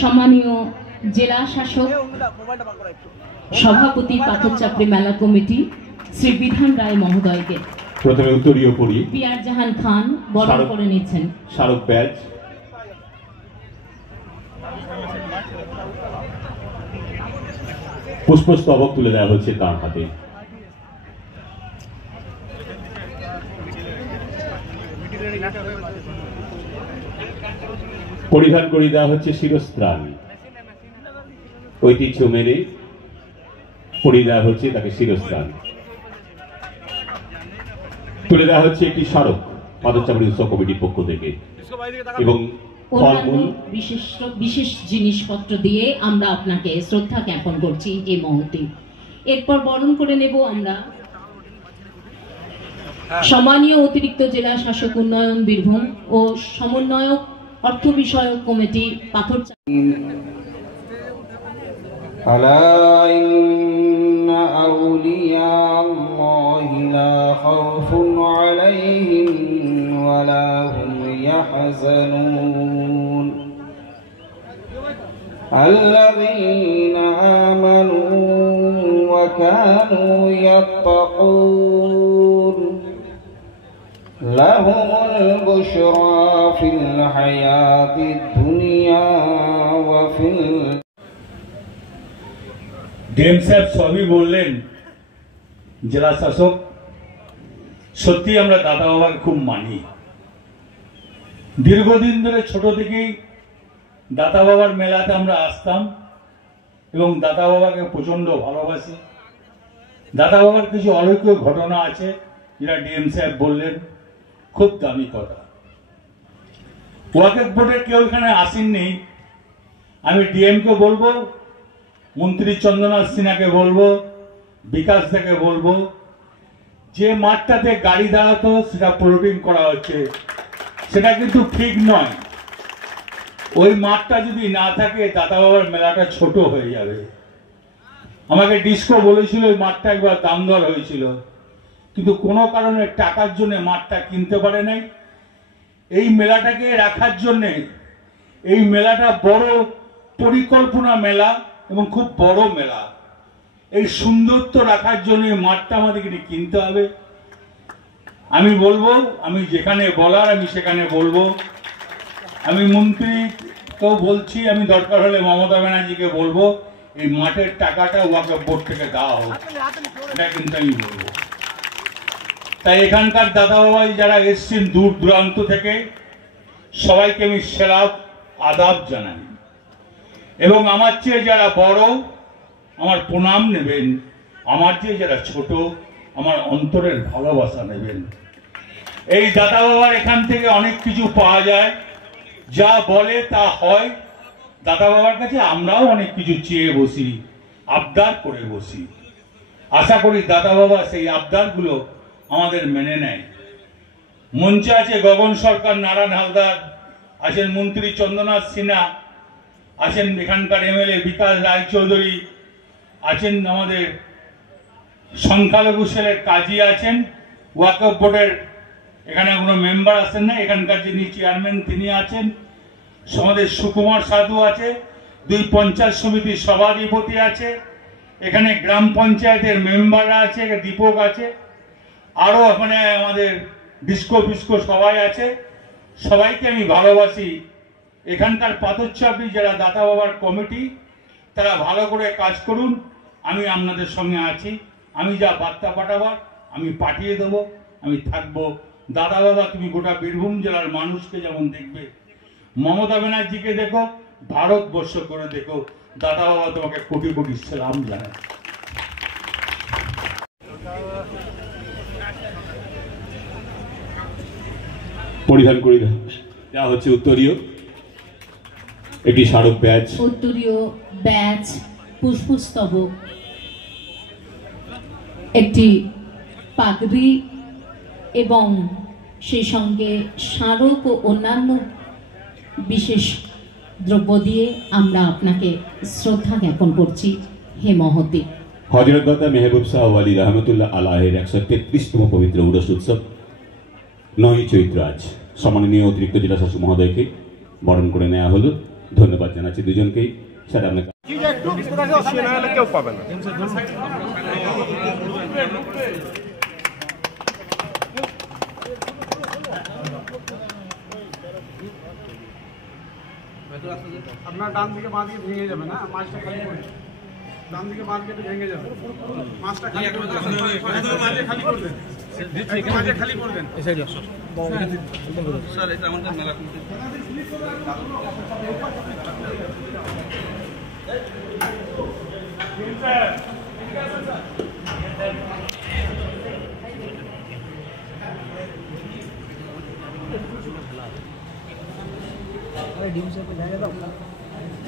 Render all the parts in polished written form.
সম্মানীয় জেলা শাসক সভাপতি পাথরচাপড়ি মেলা কমিটি শ্রী বিধান রায় মহোদয়কে প্রথমে উত্তরীয় পড়ি পিয়ার জাহান খান বরণ করে নিচ্ছেন। স্মারক ব্যাজ পুষ্পস্তবক তুলে দেওয়া হচ্ছে তার হাতে। পরিধান করে দেওয়া হচ্ছে শিরস্ত্রাণ, ঐতিহ্য মেনে পরিয়ে দেওয়া হচ্ছে তাকে শিরস্ত্রাণ। তুলে দেওয়া হচ্ছে একটি স্মারক পাথরচাপড়ি উৎসব কমিটির পক্ষ থেকে এবং বিশেষ জিনিসপত্র দিয়ে আমরা আপনাকে শ্রদ্ধা জ্ঞাপন করছি এই মুহূর্তে। এরপর বরণ করে নেব আমরা সম্মানীয় অতিরিক্ত জেলা শাসক উন্নয়ন বীরভূম ও সমন্বয়ক অর্থ বিষয়ক কমিটি পাথরচাপড়ি। ألا إن أولياء الله لا خوف عليهم ولا هم يحزنون الذين آمنوا وكانوا يتقون لهم البشرى في الحياة الدنيا وفي ডিএম সাহেব সবই বললেন জেলা শাসক। সত্যি আমরা দাদা বাবাকে খুব মানি, দীর্ঘদিন ধরে ছোট থেকেই দাদা বাবার মেলাতে আমরা আসতাম এবং দাদা বাবাকে প্রচন্ড ভালোবাসি। দাদা বাবার কিছু অলৌকিক ঘটনা আছে যেটা ডিএম সাহেব বললেন, খুব দামি কথা। ওয়াকফ বোর্ডের কেউ এখানে আসেননি, আমি ডিএমকে বলবো, মন্ত্রী চন্দ্রনাথ সিনহাকে বলবো, বিকাশ থেকে বলবো, যে মাঠটাতে গাড়ি দাঁড়াতো সেটা প্লটিং করা হচ্ছে, সেটা কিন্তু ঠিক নয়। ওই মাঠটা যদি না থাকে দাদা বাবার মেলাটা ছোট হয়ে যাবে। আমাকে ডিস্কো বলেছিল ওই মাঠটা একবার দাম দর হয়েছিল, কিন্তু কোনো কারণে টাকার জন্য মাঠটা কিনতে পারে নাই। এই মেলাটাকে রাখার জন্যে, এই মেলাটা বড় পরিকল্পনা মেলা এবং খুব বড় মেলা, এই সৌন্দর্য রাখার জন্য এই মাঠটা আমাদেরকে কিনতে হবে। আমি বলবো, আমি যেখানে বলার আমি সেখানে বলবো। আমি মন্ত্রীকেও বলছি, আমি দরকার হলে মমতা ব্যানার্জিকে বলবো এই মাঠের টাকাটা ওয়াকফ বোর্ড থেকে দেওয়া হোক, এটা কিন্তু আমি বলবো। তাই এখানকার দাদা বাবাই যারা এসছেন দূর দূরান্ত থেকে, সবাইকে আমি সেলাম আদাব জানাই এবং আমার চেয়ে যারা বড় আমার প্রণাম নেবেন, আমার চেয়ে যারা ছোট আমার অন্তরের ভালোবাসা নেবেন। এই দাদা বাবার এখান থেকে অনেক কিছু পাওয়া যায়, যা বলে তা হয়। দাদা বাবার কাছে আমরাও অনেক কিছু চেয়ে বসি, আবদার করে বসি। আশা করি দাদা বাবা সেই আবদারগুলো আমাদের মেনে নেয়। মঞ্চে আছে গগন সরকার, নারায়ণ হালদার আছেন, মন্ত্রী চন্দ্রনাথ সিনহা আছেন, এখানকার এমএলএ বিকাশ রায়চৌধুরী আছেন, আমাদের সংখ্যালঘু সেলের কাজী আছেন, ওয়াকফ বোর্ডের এখানে কোনো মেম্বার আছেন না, এখানকার যিনি চেয়ারম্যান তিনি আছেন, আমাদের সুকুমার সাধু আছে, 2 পঞ্চায়েত সমিতির সভাধিপতি আছে, এখানে গ্রাম পঞ্চায়েতের মেম্বাররা আছে, দীপক আছে, আরো এখানে আমাদের ডিস্কো ফিস্কো সবাই আছে। সবাইকে আমি ভালোবাসি। এখানকার পাথরচাপড়ি যারা দাদা বাবার কমিটি, তারা ভালো করে কাজ করুন। আমি আপনাদের সঙ্গে আছি। আমি যা বার্তা পাঠাবার আমি পাঠিয়ে দেবো, আমি থাকবো। দাদা বাবা তুমি গোটা বীরভূম জেলার মানুষকে যেমন দেখবে, মমতা ব্যানার্জিকে দেখো, ভারতবর্ষ করে দেখো। দাদা বাবা তোমাকে কোটি কোটি সালাম জানায়। পরিধান করে দেওয়া হচ্ছে উত্তরীয় একটি স্মারক ব্যাজ, উত্তরীয় ব্যাজ, পুষ্পস্তবক, একটি পাগড়ি এবং সেই সঙ্গে স্মারক ও অন্যান্য বিশেষ দ্রব্য দিয়ে আমরা আপনাকে শ্রদ্ধা জ্ঞাপন করছি হে মহতি। হযরত মেহবুব শাহ ওয়ালি রহমতুল্লাহ আলাইহির 133তম পবিত্র উরস উৎসব 9ই চৈত্র আজ সম্মাননীয় অতিরিক্ত জেলা শাসক মহোদয়কে বরণ করে নেওয়া হলো। ধন্যবাদ জানাচ্ছি দুজনকেই। সেটা আপনাকে কেউ পাবে না। আপনার ডান দিকে বাঁ দিকে ভেঙে যাবে না, মাছটা খালি করে ডান দিকে বাঁ দিকে ভেঙে যাবে, মাছটা খালি করে মাঝে খালি করবেন, মাঝে খালি করবেন। স্যার এটা আমাদের মেলা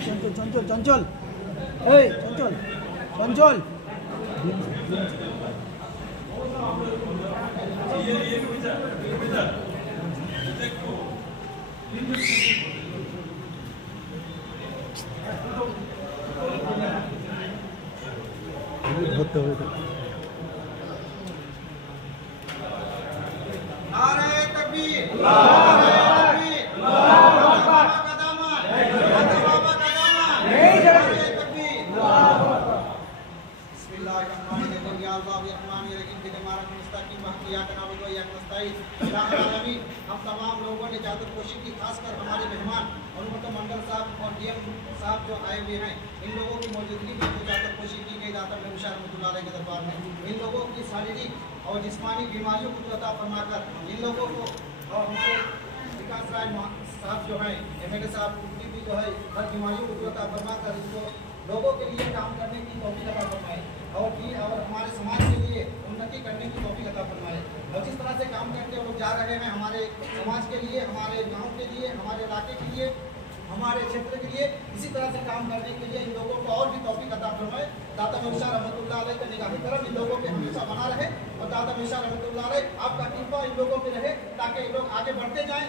চঞ্চল চঞ্চল চঞ্চল এই চঞ্চল চঞ্চল ধরতে হবে। नारे तकबीर, हम तमाम लोगों ने इजाजत कोशिश की, खासकर हमारे मेहमान अनुमत मंडल साहब और डीएम साहब जो आए हुए हैं, इन लोगों की मौजूदगी में इजाजत कोशिश की गई दाता महबूशा रहमतुल्लाह अलैह के दरबार में। इन लोगों की शारीरिक और जिस्मानी बीमारियों को अता फरमाकर इन लोगों को और हमको विकास राय साहब जो है एमएलए साहब उनकी भी जो है हर बीमारियों को अता फरमाकर इनको लोगों के लिए काम करने की तौफीक अता फरमाए और हमारे समाज के लिए उन्नति करने की तौफीक अता फरमाए। और जिस तरह से काम करके वो लोग जा रहे हैं हमारे समाज के लिए, हमारे गांव के लिए, हमारे इलाके के लिए, हमारे क्षेत्र के लिए, इसी तरह से काम करने के लिए इन लोगों को और भी तौफीक अता फरमाए। दाता महबूशा रहमतुल्लाह अलैह का निगाही करम इन लोगों पे हमेशा बना रहे और दाता महबूशा रहमतुल्लाह अलैह आपका कृपा इन लोगों पे रहे ताकि ये लोग आगे बढ़ते जाएं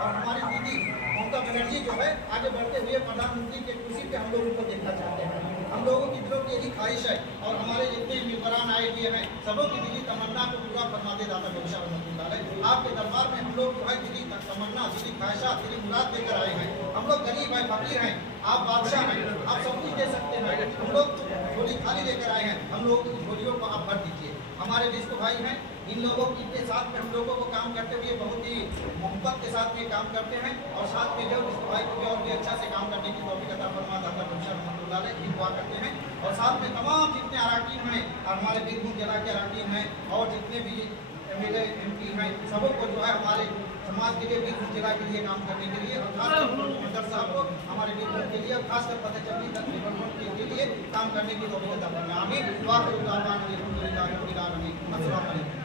और हमारी दीदी ममता बनर्जी जो है आगे बढ़ते हुए प्रधानमंत्री के कुर्सी पे हम लोग उनको देखना चाहते हैं। हम लोगों की दिलों की यही ख्वाहिश है और हमारे जितने मेंबरान आए हुए हैं सबों की दिली तमन्ना को पूरा फरमा दे दाता महबूशा रहमतुल्लाह अलैह। आपके दरबार में हम लोग जो है दिली तमन्ना, दिली ख्वाहिशात, दिली मुराद लेकर आए हैं। हम लोग गरीब हैं, फकीर हैं, आप बादशाह हैं, आप सब कुछ दे सकते हैं। हम लोग झोली खाली लेकर आए हैं, हम लोग की झोलियों को आप भर दीजिए। हमारे डिस्को भाई हैं, इन लोगों के साथ में हम लोगों को काम करते हुए बहुत ही मोहब्बत के साथ में काम करते हैं और साथ में जो डिस्को भाई को भी और भी अच्छा से काम करने की तौफीक अता फरमा दाता महबूशा रहमतुल्लाह अलैह की दुआ करते हैं। और साथ में तमाम जितने अराकीन हैं और हमारे बीरभूम जिला के अराकीन हैं और जितने भी एमएलए एमपी हैं सबों को जो है हमारे समाज के लिए बीरभूम जिला के लिए काम करने के लिए और खासकर मंडल साहब को हमारे बीरभूम के लिए और खासकर पता चलती के लिए काम करने की तौफीक अता फरमाए। आमीन। अस्सलाम वालेकुम।